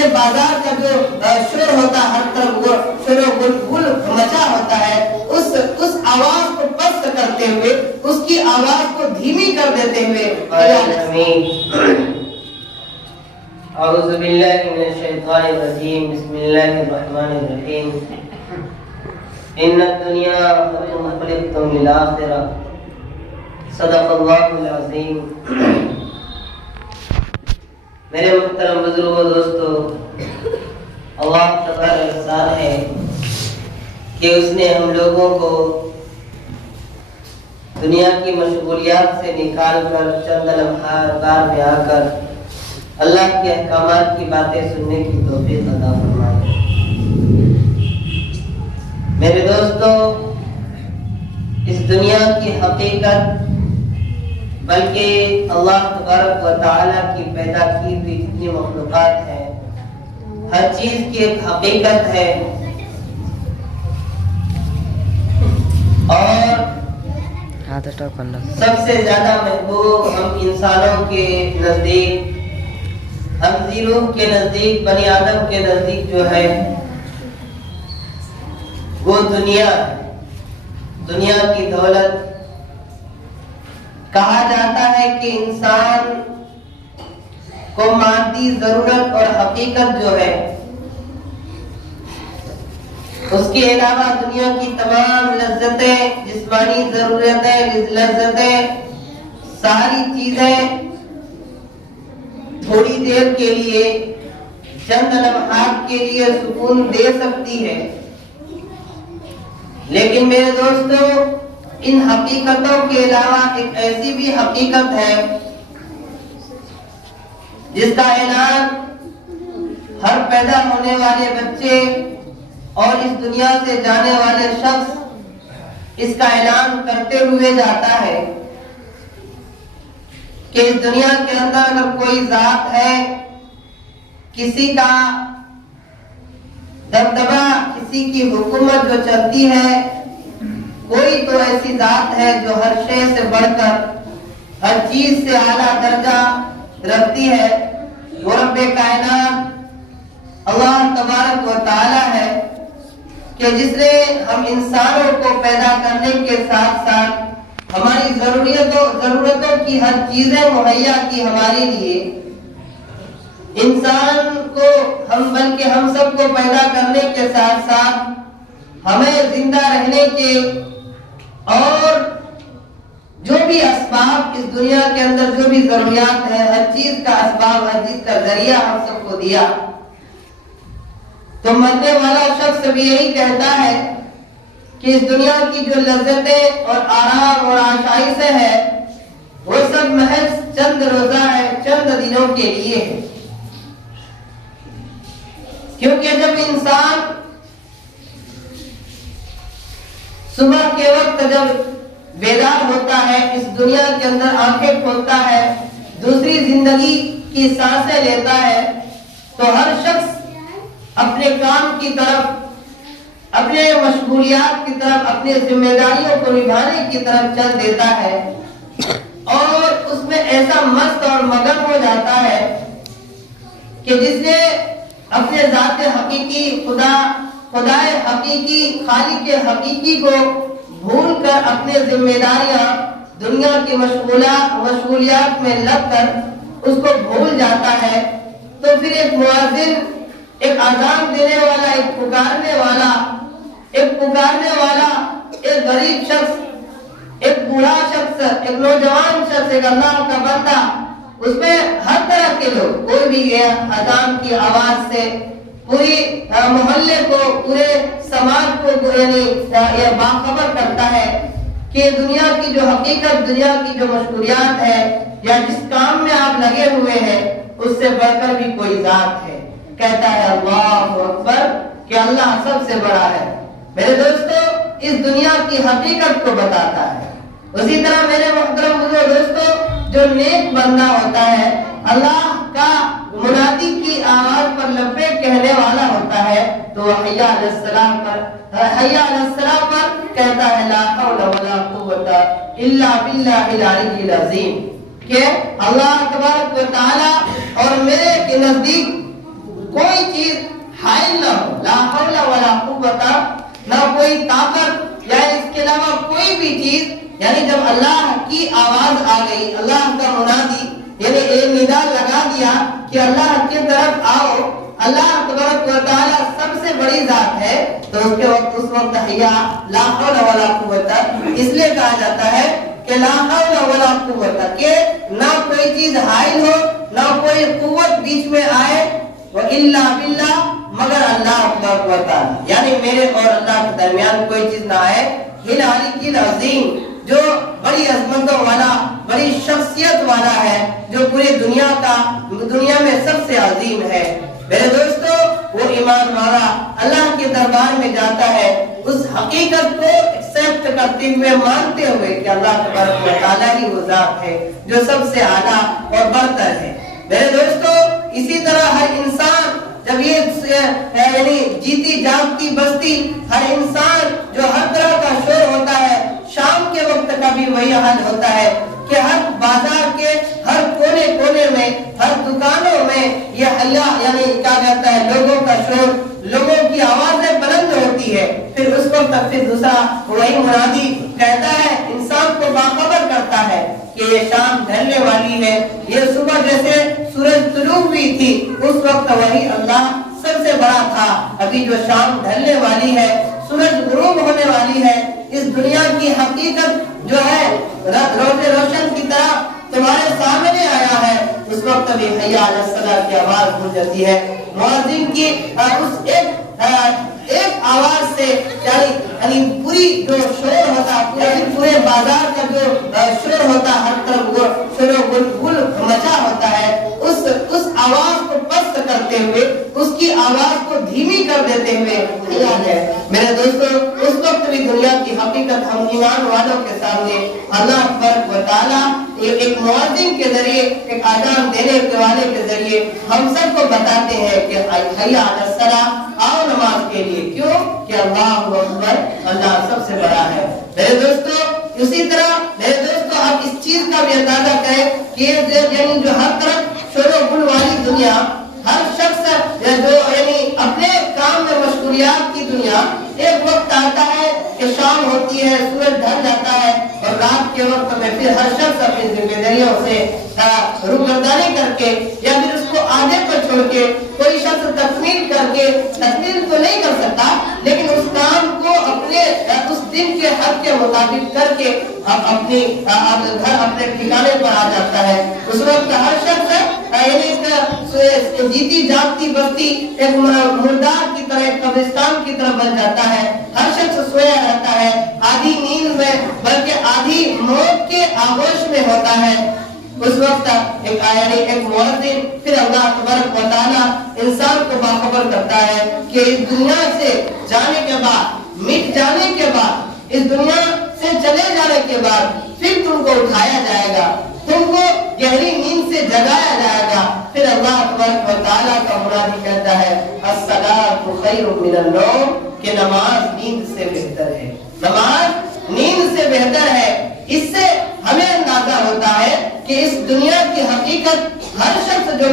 اپنے بازار کا جو شور ہوتا ہے، ہر طرف وہ شور و غل مچا ہوتا ہے، اس آواز کو پست کرتے ہوئے، اس کی آواز کو دھیمی کر دیتے ہوئے اعوذ باللہ من الشیطان الرجیم، بسم اللہ الرحمن الرحیم۔ ان الدنیا خلقت للآخرہ، صدق اللہ العظیم۔ میرے محترم بزرگوں و دوستو، اللہ تبارک احسان ہے کہ اس نے ہم لوگوں کو دنیا کی مشغولیات سے نکال کر چند لمحات میں آ کر اللہ کے احکامات کی باتیں سننے کی توفیق عطا فرمائے۔ میرے دوستو، اس دنیا کی حقیقت بلکہ اللہ تبارک و تعالیٰ کی پیدا کی ہوئی جتنی مخلوقات ہیں، ہر چیز کی ایک حقیقت ہے، اور سب سے زیادہ محبوب ہم انسانوں کے نزدیک، ہم روح کے نزدیک، بنی آدم کے نزدیک جو ہے وہ دنیا ہے، دنیا کی دولت۔ کہا جاتا ہے کہ انسان کو مادی ضرورت اور حقیقت جو ہے، اس کے علاوہ دنیا کی تمام لذتیں، جسمانی ضرورتیں، لذتیں، ساری چیزیں تھوڑی دیر کے لیے، چند لمحات کے لیے سکون دے سکتی ہے، لیکن میرے دوستو، ان حقیقتوں کے علاوہ ایک ایسی بھی حقیقت ہے جس کا اعلان ہر پیدا ہونے والے بچے اور اس دنیا سے جانے والے شخص اس کا اعلان کرتے ہوئے جاتا ہے کہ اس دنیا کے اندر اگر کوئی ذات ہے، کسی کا دبدبا، کسی کی حکومت جو چلتی ہے، کوئی تو ایسی ذات ہے جو ہر شے سے بڑھ کر، ہر چیز سے اعلیٰ درجہ رکھتی ہے، وہ رب کائنات اللہ تبارک و تعالی ہے، کہ جس نے ہم انسانوں کو پیدا کرنے کے ساتھ ساتھ ہماری ضرورتوں کی ہر چیزیں مہیا کی ہمارے لیے۔ انسان کو بلکہ ہم سب کو پیدا کرنے کے ساتھ ساتھ ہمیں زندہ رہنے کے اور جو بھی اسباب اس دنیا کے اندر، جو بھی ضروریات ہیں، ہر چیز کا اسباب، ہر چیز کا ذریعہ ہم سب کو دیا۔ تو مرنے والا شخص بھی یہی کہتا ہے کہ اس دنیا کی جو لذتیں اور آرام اور آسائشیں ہیں، وہ سب محض چند روزہ ہے، چند دنوں کے لیے ہے۔ کیونکہ جب انسان صبح کے وقت جب بیدار ہوتا ہے، اس دنیا کے اندر آنکھیں کھولتا ہے، دوسری زندگی کی سانسیں لیتا ہے، تو ہر شخص اپنے کام کی طرف، اپنے مشغولیات کی طرف، اپنی ذمہ داریوں کو نبھانے کی طرف چل دیتا ہے، اور اس میں ایسا مست اور مگن ہو جاتا ہے کہ جس نے اپنے ذات حقیقی، خدائے حقیقی، خالق حقیقی کو بھول کر اپنے ذمہ داریاں، دنیا کی مشغولیات میں لگ کر اس کو بھول جاتا ہے، تو پھر ایک مؤذن، ایک اذان دینے والا، ایک پکارنے والا، ایک غریب شخص، ایک بوڑھا شخص، ایک نوجوان شخص، ایک اللہ کا بندہ، اس میں ہر طرح کے لوگ، کوئی بھی اذان کی آواز سے پوری محلے کو، پورے سماج کو یعنی باخبر کرتا ہے کہ دنیا کی جو حقیقت، دنیا کی جو مشغولیات ہے، یا جس کام میں آپ لگے ہوئے ہیں، اس سے بڑھ کر بھی کوئی ذات ہے۔ کہتا ہے اللہ اکبر، کہ اللہ سب سے بڑا ہے۔ میرے دوستو، اس دنیا کی حقیقت کو بتاتا ہے۔ اسی طرح میرے محترم دوستو، جو نیک بندہ ہوتا ہے، اللہ کا منادی کی آواز پر لبیک کہنے والا ہوتا ہے، تو حی علی الصلاۃ پر کہتا ہے لا حول ولا قوت الا باللہ العلی العظیم، کہ اللہ تبارک و تعالی اور میرے کے نزدیک کوئی کوئی طاقت یا اس کے علاوہ کوئی بھی چیز، یعنی جب اللہ کی آواز آ گئی، اللہ کا منادی یعنی ایک ندا لگا دیا کہ اللہ کی طرف آؤ، اللہ تبارک و تعالی سب سے بڑی ذات ہے، تو اس وقت حیا لا حول ولا قوت، اس لیے کہا جاتا ہے کہ لا حول ولا قوت، کہ نہ کوئی چیز حائل ہو، نہ کوئی قوت بیچ میں آئے، وَإِلَّا بِاللَّهِ، مگر اللہ تبارک و تعالی، یعنی میرے اور اللہ کے درمیان کوئی چیز نہ آئے۔ العلی العظیم، جو بڑی عظمتوں والا، بڑی شخصیت والا ہے، جو پوری دنیا میں سب سے عظیم ہے۔ میرے دوستو، وہ ایمان والا اللہ کے دربار میں جاتا ہے، اس حقیقت کو ایکسپٹ کرتے ہوئے، مانتے ہوئے کہ اللہ تبارک و تعالیٰ ہی وہ ذات ہے جو سب سے اعلیٰ اور برتر ہے۔ میرے دوستو، اسی طرح ہر انسان جب یہ یعنی جیتی جاگتی بستی، ہر انسان جو ہر طرح کا شور ہوتا ہے، شام کے وقت کا بھی وہی حال ہوتا ہے کہ ہر بازار کے ہر کونے کونے میں، ہر دکانوں میں یہ اللہ یعنی کیا کہتا ہے، لوگوں کا شور، لوگوں کی آوازیں بلند ہوتی ہے۔ پھر اس وقت پھر دوسرا وہی منادی کہتا ہے، انسان کو باخبر کرتا ہے کہ یہ شام ڈھلنے والی ہے، یہ صبح جیسے سورج طلوع ہوئی تھی اس وقت وہی اللہ سب سے بڑا تھا، ابھی جو شام ڈھلنے والی ہے، سورج غروب ہونے والی ہے، اس دنیا کی حقیقت جو ہے روز روشن کی طرح تمہارے سامنے آیا ہے، اس وقت بھی حی علی الصلاۃ کی آواز گونج جاتی ہے۔ مؤذن کی اس ایک آواز سے یعنی پوری جو شور ہوتا، پورے بازار کا جو شور ہوتا، ہر طرف وہ شور و غل مچا ہوتا ہے، اس آواز کو پست کرتے ہوئے، اس کی آواز کو دھیمی کر دیتے ہوئے خیال ہے۔ میرے دوستو، اس وقت بھی دنیا کی حقیقت ہم ایمان والوں کے سامنے اللہ تبارک و تعالیٰ ایک مؤذن کے ذریعے، ایک اذان دینے والے کے ذریعے ہم سب کو بتاتے ہیں کہ حی علی الصلاۃ، آؤ نماز کے لیے۔ کیوں؟ کہ اللہ اکبر، اللہ سب سے بڑا ہے۔ میرے دوستو، اسی طرح میرے دوستو آپ اس چیز کا بھی اندازہ کریں کہ یعنی جو ہر طرف شور و غل والی دنیا، ہر شخص جو یعنی اپنے کام میں مشغولیات کی دنیا، ایک وقت آتا ہے کہ شام ہوتی ہے، سورج ڈھل جاتا ہے، اور رات کے وقت میں پھر ہر شخص اپنی ذمہ داریوں سے روگردانی کر کے یا پھر اس کو آدھے پر چھوڑ کے، کوئی شخص تکمیل کر کے، تکمیل تو نہیں کر سکتا لیکن اس کام کو اپنے اس دن کے حد کے مطابق کر کے اپنے گھر اپنے ٹھکانے پر آ جاتا ہے۔ اس وقت ہر شخص جیتی جاگتی بستی ایک مردار کی طرح، ایک قبرستان کی طرح بن جاتا ہے، ہر شخص سویا رہتا ہے، آدھی نیند میں بلکہ آدھی موت کے آغوش میں ہوتا ہے۔ اس وقت ایک مؤذن پھر اللہ تبارک و تعالیٰ انسان کو باخبر کرتا ہے کہ اس دنیا سے جانے کے بعد، مٹ جانے کے بعد، اس دنیا سے چلے جانے کے بعد پھر تم کو اٹھایا جائے گا، تم کو گہری نیند سے جگایا جائے گا۔ پھر اللہ تبارک و تعالیٰ کا منادی کہتا ہے، الصلاۃ خیر من النوم، کہ نماز نیند سے بہتر ہے، نماز نیند سے بہتر ہے۔ اس سے ہمیں اندازہ ہوتا ہے کہ اس دنیا کی حقیقت ہر شخص جو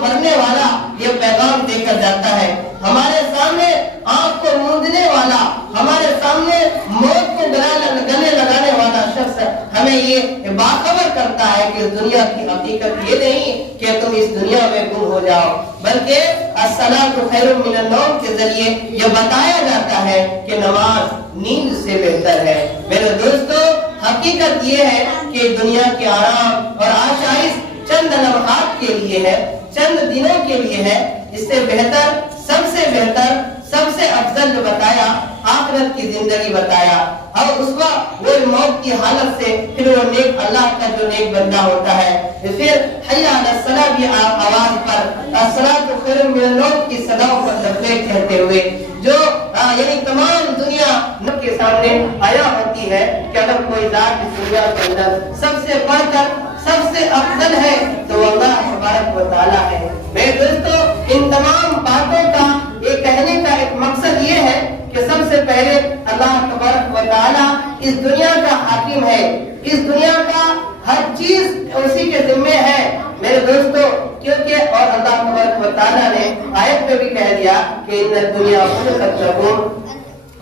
مرنے والا یہ پیغام دے کر جاتا ہے، ہمارے سامنے آنکھ کو موندنے والا، ہمارے سامنے موت کو گلے لگانے والا شخص ہمیں یہ باخبر کرتا ہے کہ اس دنیا کی حقیقت یہ نہیں کہ تم اس دنیا میں گم ہو جاؤ، بلکہ الصلاۃ خیر من النوم کے ذریعے یہ بتایا جاتا ہے کہ نماز نیند سے بہتر ہے۔ میرے دوستو، حقیقت یہ ہے کہ دنیا کے آرام اور آشائش چند لمحات کے لیے ہے، چند دنوں کے لیے ہے، اس سے بہتر، سب سے بہتر، سب سے افضل جو بتایا آخرت کی زندگی بتایا، اور اس وقت وہ موت کی حالت سے پھر وہ نیک اللہ کا جو نیک بندہ ہوتا ہے، پھر حی علی الصلاۃ کی آواز پر، الصلاۃ خیر من النوم کی صداؤں پر لبیک کہتے ہوئے جو یعنی تمام دنیا کے سامنے آیا ہوتی ہے کہ اگر کوئی ذات اس دنیا کے اندر سب سے بڑھ کر سب سے افضل ہے تو اللہ تبارک و تعالیٰ ہے۔ میرے دوستو، ان تمام باتوں کا یہ کہنے کا ایک مقصد یہ ہے کہ سب سے پہلے اللہ تبارک و تعالیٰ اس دنیا کا حاکم ہے، اس دنیا کا ہر چیز اسی کے ذمہ ہے میرے دوستو، کیونکہ اور اللہ تبارک و تعالیٰ نے آیت میں بھی کہہ دیا کہ ان الدنیا خلقت لکم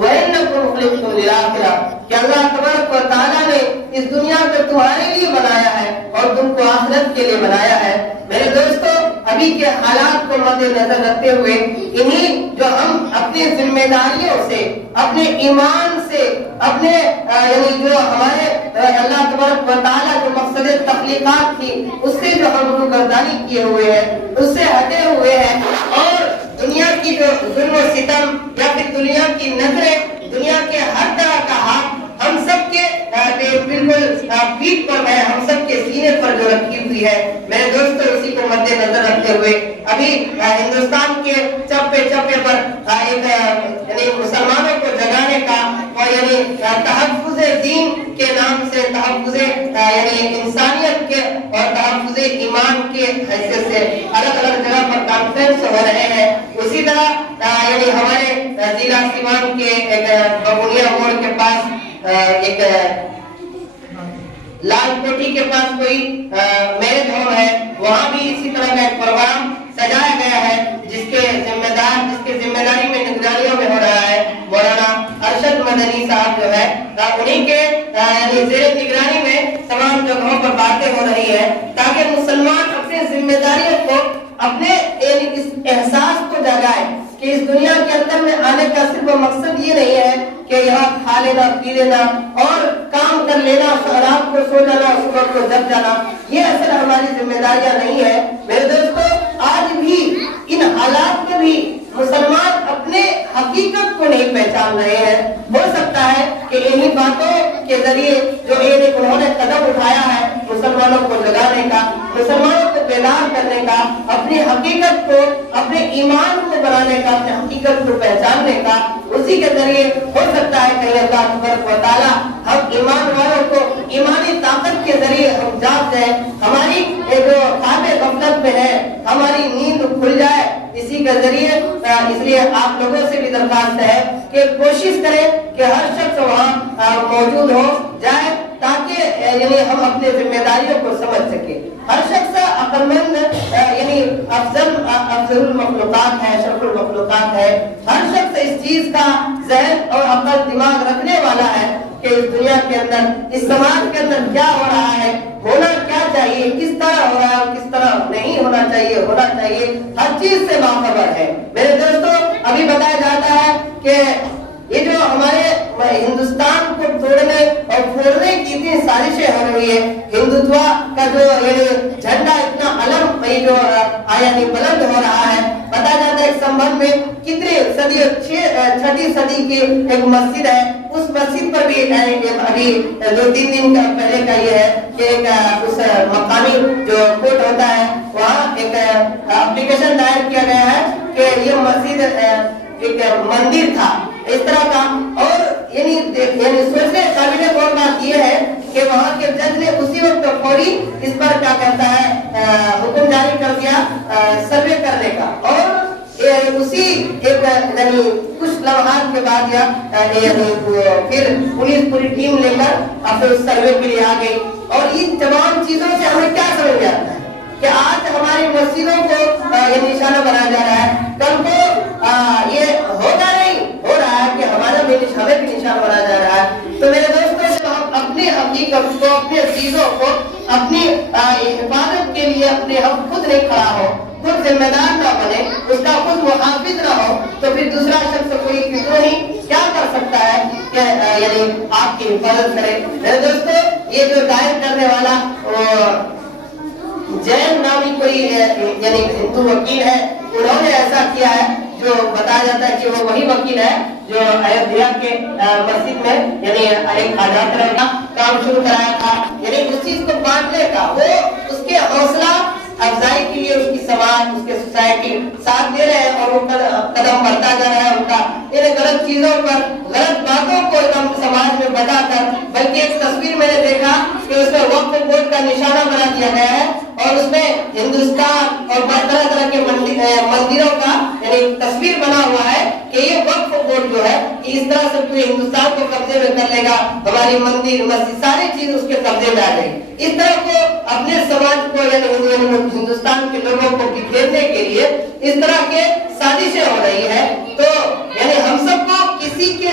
وَإِنَّكُمْ خُلِقْتُمْ لِلْآخِرَةِ کہ اللہ تبارک و تعالیٰ نے اس دنیا کو تمہارے لیے بنایا ہے اور تم کو آخرت کے لیے بنایا ہے۔ میرے دوستو، ابھی کے حالات کو مد نظر رکھتے ہوئے انہیں جو ہم اپنی ذمہ داریوں سے، اپنے ایمان سے، اپنے یعنی جو ہمارے اللہ تبارک و تعالیٰ جو مقصد تخلیقات تھی اس سے جو ہم روگردانی کیے ہوئے ہیں، اس سے ہٹے ہوئے ہیں، اور دنیا کی جو ظلم و ستم یا پھر دنیا کی نظریں، دنیا کے ہر طرح کا ہاتھ ہم سب کے بالکل پیٹ پر ہے، ہم سب کے سینے پر جو رکھی ہوئی ہے، میرے دوستو اسی کو مد نظر رکھتے ہوئے ابھی ہندوستان کے چپے چپے پر ایک یعنی مسلمانوں کو جگانے کا اور یعنی تحفظ دین کے نام سے، تحفظ یعنی انسانیت کے اور تحفظ ایمان کے حیثیت سے الگ الگ جگہ پر کانفرنس ہو رہے ہیں۔ اسی طرح یعنی ہمارے ضلع سیوان کے ایک ببونیا موڑ کے پاس ایک لال کوٹھی کے پاس کوئی میرج ہوم ہے، وہاں بھی اسی طرح کا ایک پروگرام سجایا گیا ہے جس کے ذمہ داری میں نگرانیوں میں ہو رہا ہے مولانا ارشد مدنی صاحب جو ہے، انہیں کے یعنی زیر نگرانی میں تمام جگہوں پر باتیں ہو رہی ہے تاکہ مسلمان اپنے ذمہ داریوں کو، اپنے اس احساس کو جگائے کہ اس دنیا کے اندر میں آنے کا صرف مقصد یہ نہیں ہے کہ یہاں کھا لینا، پی لینا اور کام کر لینا، رات کو سو جانا، صبح کو جگ جانا، یہ اصل ہماری ذمہ داریاں نہیں ہے۔ میرے دوستو، آج بھی ان حالات میں بھی مسلمان اپنے حقیقت کو نہیں پہچان رہے ہیں۔ ہو سکتا ہے کہ انہی باتوں کے ذریعے جو انہوں نے قدم اٹھایا ہے مسلمانوں کو جگانے کا، مسلمانوں کو بیدار کرنے کا، اپنی حقیقت کو، اپنے ایمان کو بنانے کا، اپنے حقیقت کو پہچاننے کا، اسی کے ذریعے ہو سکتا ہے کہ اللہ تبارک و تعالیٰ ہم ایمان والوں کو ایمانی طاقت کے ذریعے ہم جاگ جائیں، ہماری جو خواب غفلت میں ہے ہماری نیند کھل جائے اسی کے ذریعے۔ اس لیے آپ لوگوں سے بھی درخواست ہے کہ کوشش کریں کہ ہر شخص وہاں موجود ہو جائے تاکہ یعنی ہم اپنے ذمہ داریوں کو سمجھ سکیں۔ ہر شخص عقل مند یعنی افضل المخلوقات ہے، اشرف المخلوقات ہے۔ ہر شخص اس چیز کا ذہن اور عقل دماغ رکھنے والا ہے کہ اس دنیا کے اندر، اس سماج کے اندر کیا ہو رہا ہے، ہونا کیا چاہیے، کس طرح ہو رہا ہے اور کس طرح نہیں ہونا چاہیے، ہر چیز سے باخبر ہے۔ میرے دوستو، ابھی بتایا جاتا ہے کہ یہ جو ہمارے ہندوستان کو توڑنے اور پھوڑنے کی اتنی سازشیں ہو رہی ہے، ہندوتوا کا جو جھنڈا اتنا علم جو یعنی بلند ہو رہا ہے، بتایا جاتا ہے ایک سنبھل میں کتنے صدی، چھٹی صدی کی ایک مسجد ہے، اس مسجد پر بھی ابھی 2-3 دن کا پہلے کا یہ ہے کہ ایک اس مقامی جو کورٹ ہوتا ہے وہاں ایک اپلیکیشن دائر کیا گیا ہے کہ یہ مسجد ایک مندر تھا اس طرح کا، اور یعنی سوچنے قابل غور بات یہ ہے کہ وہاں کے جج نے اسی وقت فوری اس پر کیا کہتا ہے حکم جاری کر دیا سروے کرنے کا، اور اسی ایک یعنی کچھ لمحات کے بعد یا پھر پولیس پوری ٹیم لے کر اپنے اس سروے کے لیے آ گئی۔ اور ان تمام چیزوں سے ہمیں کیا سمجھ آتا ہے کہ آج ہماری مسجدوں کو یہ نشانہ بنایا جا رہا ہے، کل کو یہ ہوگا نہیں، ہو رہا ہے کہ ہمارا بھی ہمیں بھی نشانہ بنایا جا رہا ہے۔ تو میرے دوستوں، جب ہم اپنی حقیقت کو، اپنے چیزوں کو، اپنی حفاظت کے لیے اپنے ہم خود نہیں کھڑا ہو، خود ذمہ دار نہ بنے، اس کا خود محافظ نہ ہو، تو پھر دوسرا شخص کوئی کیوں ہی کیا کر سکتا ہے کہ یعنی آپ کی حفاظت کرے۔ میرے دوستو، یہ جو دائر کرنے والا جین نامی کوئی یعنی ہندو وکیل ہے، انہوں نے ایسا کیا ہے جو بتایا جاتا ہے کہ وہ وہی وکیل ہے جو ایودھیا کے مسجد میں یعنی ایک آزاد رہنے کا کام شروع کرایا تھا، یعنی اس چیز کو بانٹنے کا، وہ اس کے حوصلہ افزائی کے لیے اس کی سماج، اس کے سوسائٹی ساتھ دے رہے ہیں، اور وہ قدم بڑھتا جا رہا ہے ان کا، یعنی غلط چیزوں پر، غلط باتوں کو سماج میں بتا کر، بلکہ ایک تصویر میں نے دیکھا کہ اس میں وقف بورڈ کا نشانہ بنا دیا گیا ہے اور اس میں ہندوستان اور طرح طرح کے مندروں کا یعنی تصویر بنا ہوا ہے کہ یہ وقف بورڈ جو ہے اس طرح سے پورے ہندوستان کو قبضے میں کر لے گا، ہماری مندر، مسجد، ساری چیز اس کے قبضے میں آ گئی۔ اس طرح کو اپنے سماج کو یعنی ہندوستان کے لوگوں کو بکھیرنے کے لیے اس طرح کے سازشیں ہو رہی ہے۔ تو یعنی ہم سب کو کسی کے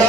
9